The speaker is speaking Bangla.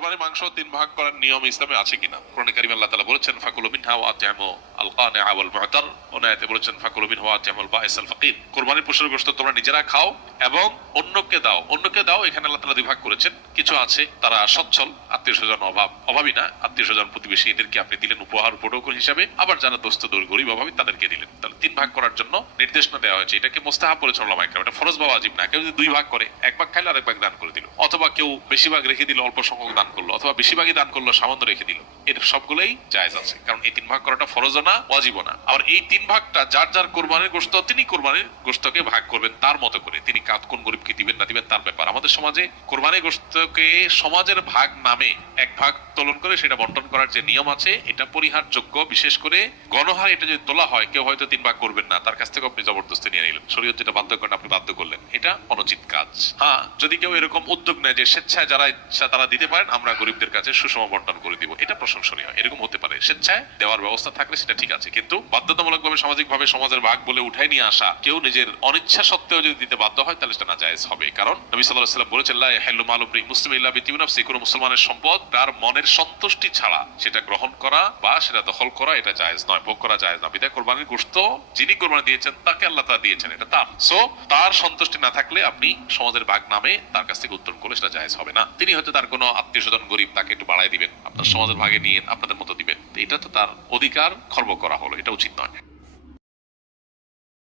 কোরবানির মাংস তিন ভাগ করার নিয়ম ইসলামে আছে কিনা? কোরআনে কারীমে আল্লাহ তাআলা বলেছেন ফাকুলু মিনহা ওয়া আত'ইমু আল কানিআ ওয়াল মু'তার। অন্য আয়াতে বলেছেন ফাকুলু মিনহা ওয়া আত'ইমুল বাঈস আল ফাকির। কোরবানির পশুর গোশত তোমরা নিজেরা খাও এবং অন্যকে দাও। অন্যকে দাও এখানে আল্লাহ তাআলা দুই ভাগ করেছেন। কিছু আছে তারা সচ্ছল, আত্মীয়স্বজন অভাবী না, আত্মীয়স্বজন প্রতিবেশী এদেরকে আপনি দিলেন উপহার উপঢৌকন হিসাবে, আবার যারা দোস্ত দূর গরিব অভাবী তাদেরকে দিলেন। তাহলে তিন ভাগ করার জন্য নির্দেশনা দেওয়া হয়েছে। এটাকে মুস্তাহাব বলেছেন উলামায়ে কেরাম, এটা ফরজ বা ওয়াজিব না। কেউ যদি দুই ভাগ করে, এক ভাগ খাইলো আরেক ভাগ দান করে দিল, অথবা কেউ বেশি ভাগ রেখে দিল অল্প সংখ্যক দান করলো, অথবা বেশিরভাগই দান করলো সামান্য রেখে দিল, এর সবগুলোই জায়েজ আছে। কারণ এই তিন ভাগ করাটা ফরজও না ওয়াজিবও না। আবার এই তিন ভাগটা যার যার কোরবানির গোশত তিনি কোরবানির গোশতকে ভাগ করবেন তার মতো করে। তিনি কোন গরিবকে দিবেন না দিবেন তার ব্যাপার। আমাদের সমাজে কোরবানির গোশতকে সমাজের ভাগ নামে এক ভাগ তোলন করে সেটা বন্টন করার যে নিয়ম আছে এটা পরিহারযোগ্য। বিশেষ করে গণহারে এটা যদি তোলা হয়, কেউ হয়তো তিন ভাগ করবেন না, তার কাছ থেকে আপনি জবরদস্তি নিয়ে নিলেন, শরীয়ত যেটা বাধ্য করেন আপনি বাধ্য করলেন, এটা অনুচিত কাজ। হ্যাঁ, যদি কেউ এরকম উদ্যোগ নেয় যে স্বেচ্ছায় যারা ইচ্ছা তারা দিতে পারেন, আমরা গরিবদের কাছে সুষম বন্টন করে দিব, এটা প্রশংসনীয়। এরকম হতে পারে, স্বেচ্ছায় দেওয়ার ব্যবস্থা থাকলে সেটা ঠিক আছে। কিন্তু বাধ্যতামূলক ভাবে সামাজিক ভাবে সমাজের ভাগ বলে উঠাই নিয়ে আসা, কেউ নিজের অনিচ্ছা সত্ত্বেও যদি দিতে বাধ্য হয় তাহলে সেটা না জায়েজ হবে। কারণ নবী সাল্লাল্লাহু আলাইহি ওয়াসাল্লাম বলেছেন লা ইয়াহিল্লু মালু ইমরিইন মুসলিমিন ইল্লা বিতিবি নাফসিহি, কোন মুসলমানের সম্পদ তার মনের সন্তুষ্টি ছাড়া সেটা গ্রহণ করা বা সেটা দখল করা এটা জায়েজ নয়, ভোগ করা জায়েজ না। বিধায় কোরবানির গোশত যিনি কোরবানি দিয়েছেন তাকে আল্লাহ তাআলা দিয়েছেন, এটা তার। সো তার সন্তুষ্টি না থাকলে আপনি সমাজের ভাগ নামে তার কাছ থেকে উত্তোলন করলে সেটা জায়েজ হবে না। তিনি হয়তো তার কোনো আত্মীয়স্বজন গরিব, তাকে একটু বাড়ায় দিবেন, আপনার সমাজের ভাগে নিয়ে আপনাদের মতো দিবেন, এটা তো তার অধিকার খর্ব করা হলো, এটা উচিত নয়।